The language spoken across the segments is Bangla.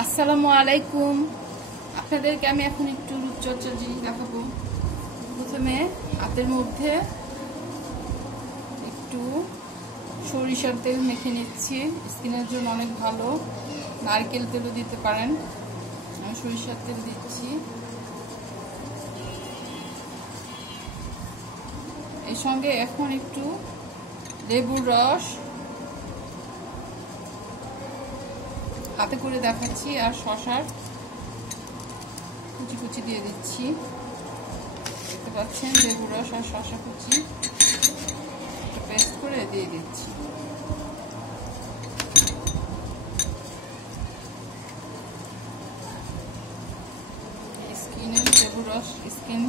আসসালামু আলাইকুম। আপনাদেরকে আমি এখন একটু রূপচর্চা জিনিস দেখাবো। প্রথমে হাতের মধ্যে একটু সরিষার তেল মেখে নিচ্ছি, স্কিনের জন্য অনেক ভালো। নারকেল তেলও দিতে পারেন, আমি সরিষার তেল দিচ্ছি। এর সঙ্গে এখন একটু লেবুর রস হাতে করে দেখাচ্ছি, আর শশার কুচি কুচি দিয়ে দিচ্ছি। দেখতে পাচ্ছেন লেবুর রস আর শশা কুচি পেস্ট করে দিয়ে দিচ্ছি। স্কিনে লেবুর রস স্কিন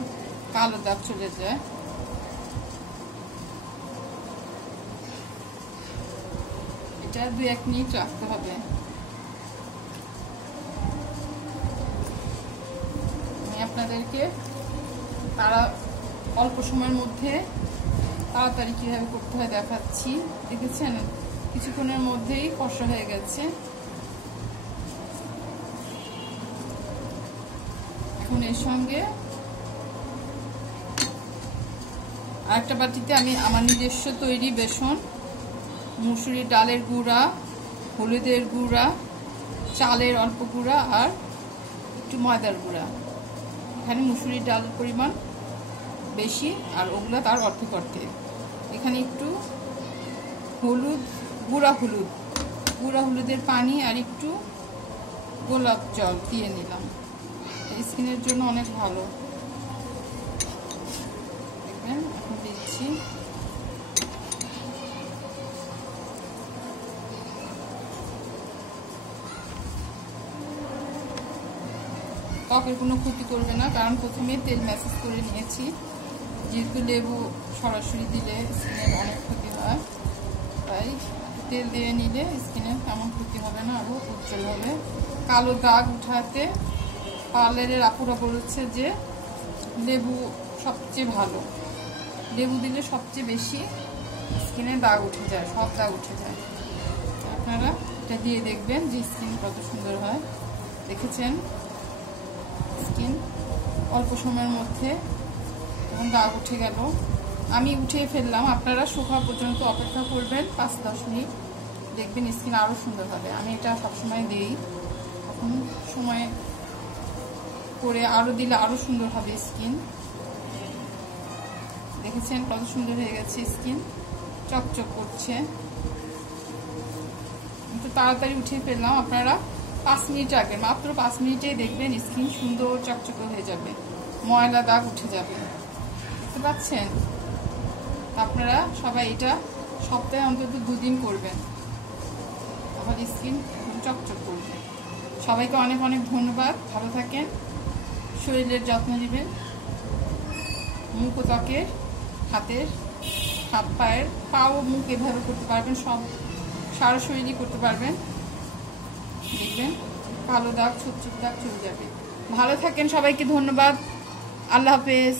কালো দাগ চলে যায়। এটা 2-1 মিনিট রাখতে হবে। আপনাদেরকে তারা অল্প সময়ের মধ্যে তাড়াতাড়ি কিভাবে করতে হয় দেখাচ্ছি। দেখেছেন কিছুক্ষণের মধ্যেই ফর্সা হয়ে গেছে। এখন এর সঙ্গে আরেকটা বাটিতে আমি আমার নিজস্ব তৈরি বেসন, মুসুরির ডালের গুঁড়া, হলুদের গুঁড়া, চালের অল্প গুঁড়া আর একটু ময়দার গুঁড়া। এখানে মুসুরির ডালের পরিমাণ বেশি আর ওগুলা তার অর্ধেক। এখানে একটু গুঁড়া হলুদের পানি আর একটু গোলাপ জল দিয়ে নিলাম। স্কিনের জন্য অনেক ভালো। দেখবেন এখন দিচ্ছি। ত্বকের কোনো ক্ষতি করবে না, কারণ প্রথমে তেল ম্যাসেজ করে নিয়েছি। যেহেতু লেবু সরাসরি দিলে স্কিনের অনেক ক্ষতি হয়, তাই তেল দিয়ে নিলে স্কিনের তেমন ক্ষতি হবে না, আরও উজ্জ্বল হবে। কালো দাগ উঠাতে পার্লারের আপুরা বলেছে যে লেবু সবচেয়ে ভালো, লেবু দিলে সবচেয়ে বেশি স্কিনে দাগ উঠে যায়, সব দাগ উঠে যায়। আপনারা এটা দিয়ে দেখবেন যে স্কিন কত সুন্দর হয়। দেখেছেন স্কিন অল্প সময়ের মধ্যে এবং দাগ উঠে গেল। আমি উঠিয়ে ফেললাম। আপনারা শুকা পর্যন্ত অপেক্ষা করবেন 5-10 মিনিট, দেখবেন স্কিন আরও সুন্দর হবে। আমি এটা সবসময় দিই, এখন সময় করে আরও দিলে আরও সুন্দর হবে স্কিন। দেখেছেন কত সুন্দর হয়ে গেছে স্কিন, চকচক করছে। একটু তাড়াতাড়ি উঠিয়ে ফেললাম। আপনারা 5 মিনিট রাখবেন, মাত্র 5 মিনিটেই দেখবেন স্কিন সুন্দর চকচকে হয়ে যাবে, ময়লা দাগ উঠে যাবে। বুঝতে পারছেন? আপনারা সবাই এটা সপ্তাহে অন্তত 2 দিন করবেন, আবার স্কিন চকচক করবে। সবাইকে অনেক অনেক ধন্যবাদ। ভালো থাকেন, শরীরের যত্ন নেবেন। মুখ ও ত্বকের, হাতের, হাত পায়ের, পা ও মুখ এভাবে করতে পারবেন, সব সারা শরীরই করতে পারবেন। দেখবেন কালো দাগ, ছোট ছোট দাগ চলে যাবে। ভালো থাকেন, সবাইকে ধন্যবাদ। আল্লাহ হাফেজ।